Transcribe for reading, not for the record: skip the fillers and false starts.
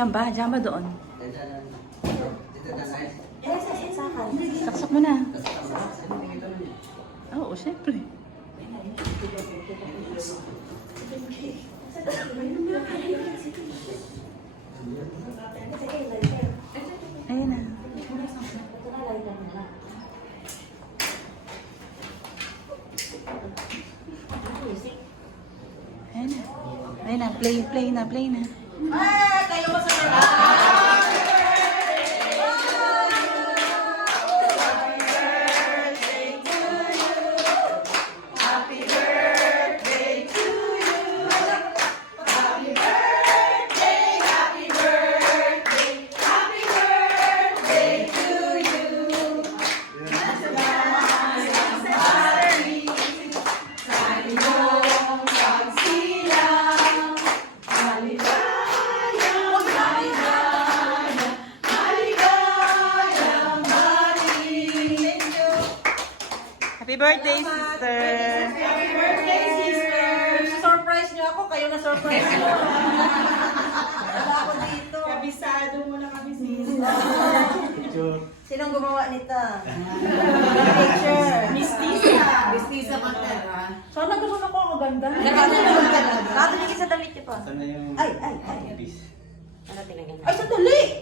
Diyan ba doon? Saksak mo na. Oo, syempre. Ayun na. Ayun na. Ayun na. Play na. Kayo ba sa Happy birthday, sister! Happy birthday, sister! Surprise niyo ako, kayo na surprise niyo. Wala ako dito. Kabisado mo na kami, sister. Sinong gumawa nito? Picture. Miss Tisa. Miss Tisa Patel. Sana gusto na ko ang ganda. Nakatulog ka na. Nakatulog sa damit niyo pa. Sana yung Ay. piece. Ay, sandali!